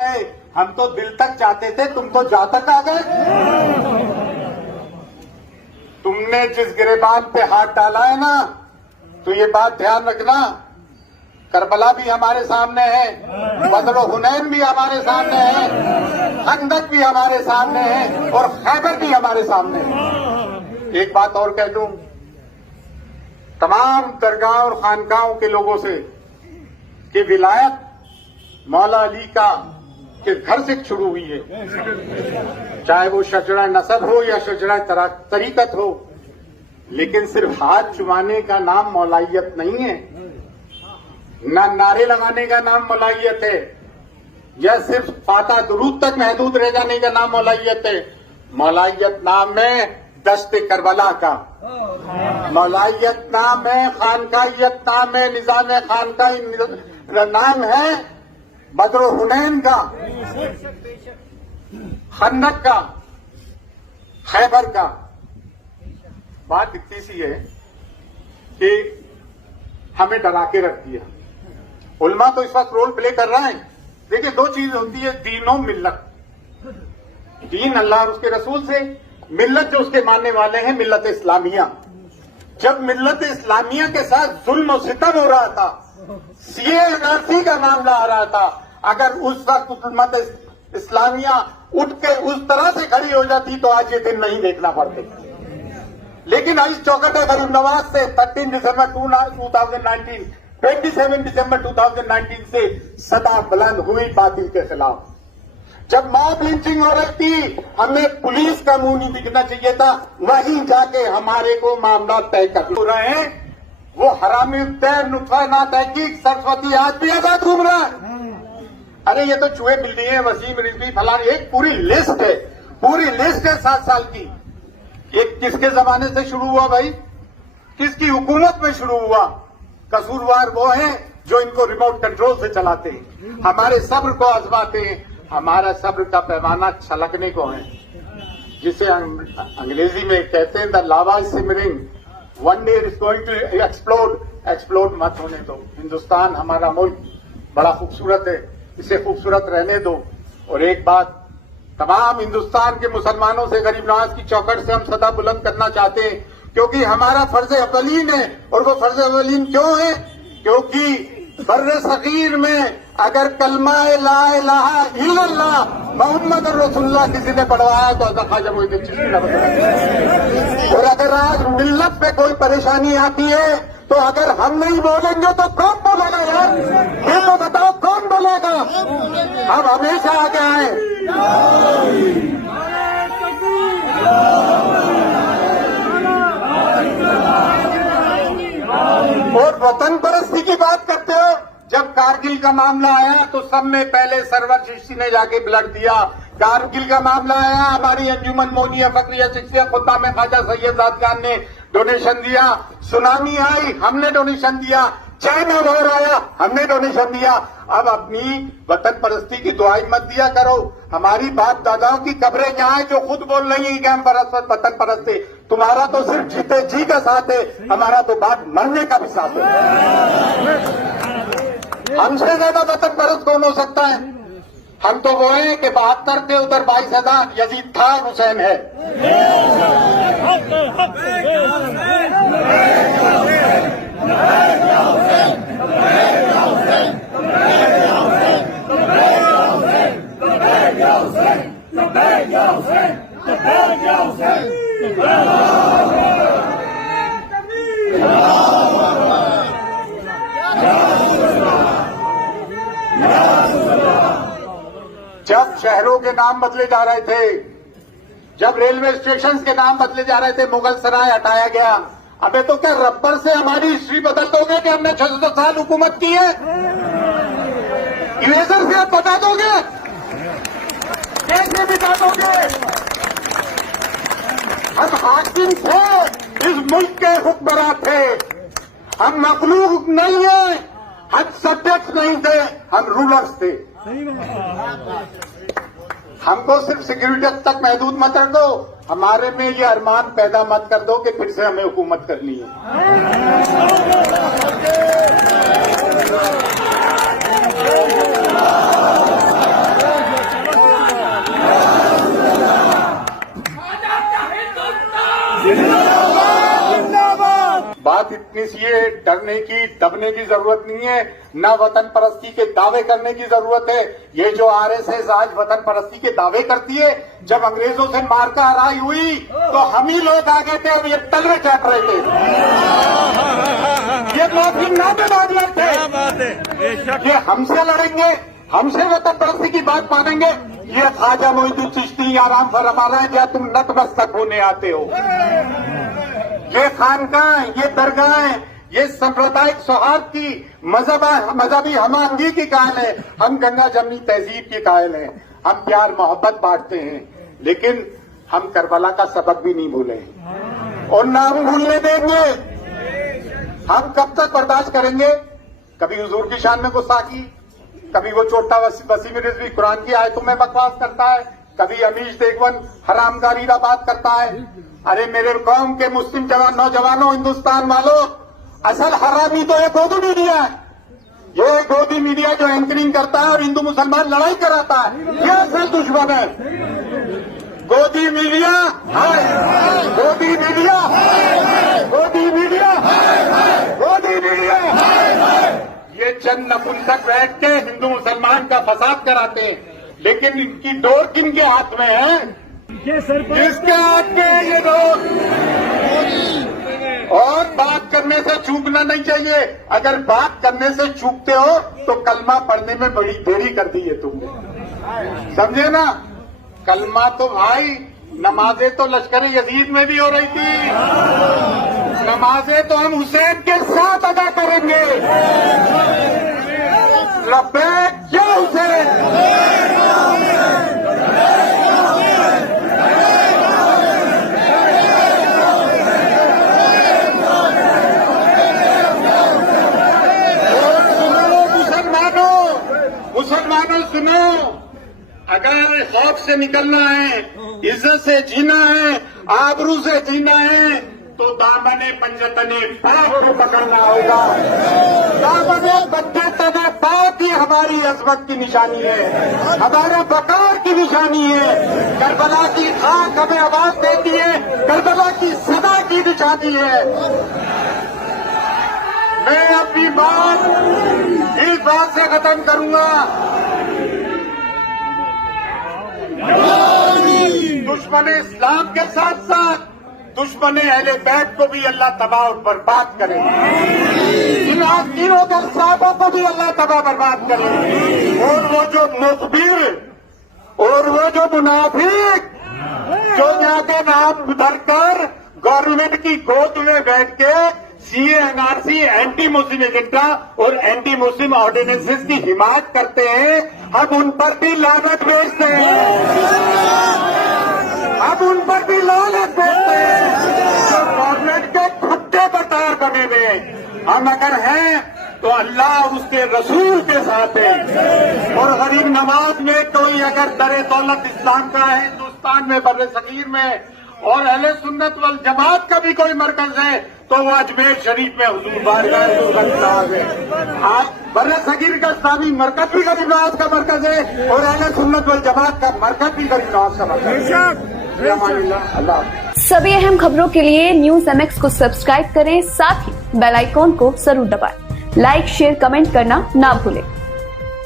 हम तो दिल तक चाहते थे, तुम तो जा तक आ गए। तुमने जिस गिरेबान पे हाथ डाला है ना, तो ये बात ध्यान रखना, करबला भी हमारे सामने है, बदर हुनैन भी हमारे सामने है, खंदक भी हमारे सामने है और खैबर भी हमारे सामने है। एक बात और कह दूं, तमाम दरगाह और खानकाहों के लोगों से कि विलायत मौला अली का के घर से शुरू हुई है, चाहे वो शजरा नसब हो या शजरा तरीकत हो, लेकिन सिर्फ हाथ चुमाने का नाम मौलाइयत नहीं है, ना नारे लगाने का नाम मौलाइयत है, या सिर्फ फाता दुरूद तक महदूद रह जाने का नाम मौलाइयत है। मौलाइयत नाम है दश्त करबला का, मौलाइयत नाम है, खानकाइयत नाम है, निजाम खानका नाम है बदर हुनैन का, खंदक का, खैबर का। बात इतनी सी है कि हमें डरा के रख दिया। उल्मा तो इस वक्त रोल प्ले कर रहा है। देखिए, दो चीज होती है, दीन और मिल्लत। दीन अल्लाह और उसके रसूल से, मिल्लत जो उसके मानने वाले हैं मिल्लत इस्लामिया। जब मिल्लत इस्लामिया के साथ जुल्म और सितम हो रहा था, सीएनआरसी का मामला आ रहा था, अगर उस वक्त उम्मत इस्लामिया उठ के उस तरह से खड़ी हो जाती तो आज ये दिन नहीं देखना पड़ते। लेकिन इस चौकट गरीब नवाज से 13 दिसंबर 2019, 27 दिसंबर 2019 से सदा बुलंद हुई बातिल के खिलाफ। जब मॉब लिंचिंग हो रही थी, हमें पुलिस का मुंह नहीं दिखना चाहिए था, वहीं जाके हमारे को मामला तय कर हो रहे हैं। वो हरामी तय नुत्फा ना तहकीक सरस्वती आज भी आजाद घूम रहा है। अरे ये तो चूहे बिल्ली है, वसीम रिजवी फलान, एक पूरी लिस्ट है, पूरी लिस्ट है 7 साल की। एक किसके जमाने से शुरू हुआ भाई, किसकी हुकूमत में शुरू हुआ? कसूरवार वो हैं जो इनको रिमोट कंट्रोल से चलाते हैं, हमारे सब्र को आजमाते हैं। हमारा सब्र का पैमाना छलकने को है, जिसे अंग्रेजी में कहते हैं the lava is simmering, one day is going to explode. Explode मत होने दो। हिंदुस्तान हमारा मुल्क बड़ा खूबसूरत है, इसे खूबसूरत रहने दो। और एक बात तमाम हिंदुस्तान के मुसलमानों से गरीब नवाज की चौखट से हम सदा बुलंद करना चाहते हैं, क्योंकि हमारा फर्ज अव्वलीन है। और वो फर्ज अव्वलीन क्यों है? क्योंकि बर्रे सगीर में अगर कलमा ला इलाहा इल्लल्लाह मोहम्मद रसूलुल्लाह किसी ने पढ़वाया तो हज़रत ख्वाजा मोइनुद्दीन चिश्ती ने बताया। और अगर आज मिल्लत पे कोई परेशानी आती है तो अगर हम नहीं बोलेंगे तो कौन बोलेगा यार? ये तो बताओ कौन बोलेगा? हम हमेशा आगे आए। और वतन परस्ती की बात करते हो, जब कारगिल का मामला आया तो सब में पहले सरवर चिश्ती ने जाके ब्लड दिया। कारगिल का मामला आया, हमारी अंजुमन मोनिया फकरिया चिश्तिया खुदा में ख्वाजा सैयद खान ने डोनेशन दिया। सुनामी आई, हमने डोनेशन दिया। चाइना वॉर आया, हमने डोनेशन दिया। अब अपनी वतन परस्ती की दुआई मत दिया करो। हमारी बाप दादाओं की कब्रें यहाँ है जो खुद बोल रही है कि हम वतन परस्त है। तुम्हारा तो सिर्फ जीते जी का साथ है, हमारा तो बात मरने का भी साथ है। हमसे ज्यादा वतन परस्त कौन हो सकता है? हम तो वो हैं कि 72 थे, उधर 22,000 यजीद था, हुसैन है। जब शहरों के नाम बदले जा रहे थे, जब रेलवे स्टेशन के नाम बदले जा रहे थे, मुगल सराय हटाया गया। अबे तो क्या रबर से हमारी हिस्ट्री बदल दोगे कि हमने 600 साल हुकूमत की है? इरेजर से आप बता दोगे? कैसे बता दोगे? हम हाकिम थे, इस मुल्क के हुक्मरान थे। हम मखलूक नहीं है, हम सब्जेक्ट नहीं थे, हम रूलर्स थे। हमको सिर्फ सिक्योरिटी तक महदूद मत कर दो, हमारे में ये अरमान पैदा मत कर दो कि फिर से हमें हुकूमत करनी है। बात इतनी सी है, डरने की दबने की जरूरत नहीं है, न वतन परस्ती के दावे करने की जरूरत है। ये जो आरएसएस आज वतन परस्ती के दावे करती है, जब अंग्रेजों से मारका हराई हुई तो हम ही लोग आगे थे और ये तलवे चाट रहे थे। ये लोग भी नातेदार थे, ये हमसे लड़ेंगे, हमसे वतन परस्ती की बात मानेंगे। ये ख्वाजा मोइनुद्दीन चिश्ती आराम फरमा रहे हैं, क्या तुम नतमस्तक होने आते हो। ये खानकाह, ये दरगाह, ये सांप्रदायिक सौहार्द की मजहबी हमआहंगी की कायल है। हम गंगा जमनी तहजीब की कायल हैं, हम प्यार मोहब्बत बांटते हैं, लेकिन हम करबला का सबक भी नहीं भूले और ना हम भूलने देंगे। हम कब तक बर्दाश्त करेंगे? कभी हुजूर की शान में गुस्ताखी, कभी वो छोटा वसीम रिजवी कुरान की आयतों में बकवास करता है, कभी अमीश देगवन हरामगारीरा बात करता है। अरे मेरे कौम के मुस्लिम नौजवानों, हिंदुस्तान वालों, असल हरामी तो ये गोदी मीडिया है। ये गोदी मीडिया जो एंकरिंग करता है और हिंदू मुसलमान लड़ाई कराता है, ये असल दुश्मन है। गोदी मीडिया है, गोदी मीडिया, गोदी मीडिया, गोदी मीडिया। ये चंद नपुंसक बैठ के हिंदू मुसलमान का फसाद कराते हैं, लेकिन इनकी डोर किनके हाथ में है? किसके हाथ में है ये डोर? और बात करने से चूकना नहीं चाहिए। अगर बात करने से चूकते हो तो कलमा पढ़ने में बड़ी देरी कर दी है तुमने, समझे ना। कलमा तो भाई, नमाजें तो लश्कर यजीद में भी हो रही थी, नमाजें तो हम हुसैन के साथ अदा करेंगे। लब्बैक या हुसैन। मुसलमानों सुनो, अगर खौफ से निकलना है, इज्जत से जीना है, आबरू से जीना है, तो दामने पंजतने पाक को पकड़ना होगा। दामने पंजतने पाक ही हमारी अजमत की निशानी है, हमारे बकार की निशानी है। करबला की खाक हमें आवाज देती है, करबला की सदा की निशानी है। मैं अपनी बात इस बात से खत्म करूंगा, दुश्मन इस्लाम के साथ साथ दुश्मन अहले बैत को भी अल्लाह तबाह और बर्बाद करेगा। इन आस्तीनों के साहबों को भी अल्लाह तबाह बर्बाद करेगा। और वो जो मुखबिर और वो जो मुनाफिक जो यहाँ के नाम धरकर गवर्नमेंट की गोद में बैठ के CA NRC anti Muslim agenda और एंटी मुस्लिम ऑर्डिनेंसेस की हिमायत करते हैं, हम उन पर भी लानत भेजते हैं, हम उन पर भी लानत भेजते हैं जो गवर्नमेंट के खुट्टे बटार बने हुए। हम अगर हैं तो अल्लाह और उसके रसूल के साथ है। और गरीब नवाज में कोई अगर दरे दौलत इस्लाम का है हिंदुस्तान में, बर्रे सगीर में, और अहले सुन्नत वल जमात का भी कोई मरकज है तो वो अजमेर शरीफ में हुजूर बारगाह साहब है। आज बर्रे सगीर का इस्लामी मरकज भी गरीब नवाज का मरकज है और अहले सुन्नत वल जमात का मरकज भी गरीब नवाज का मरकज है। अल्लाह। सभी अहम खबरों के लिए न्यूज MX को सब्सक्राइब करें, साथ ही बेल आइकॉन को जरूर दबाएं। लाइक, शेयर, कमेंट करना ना भूलें।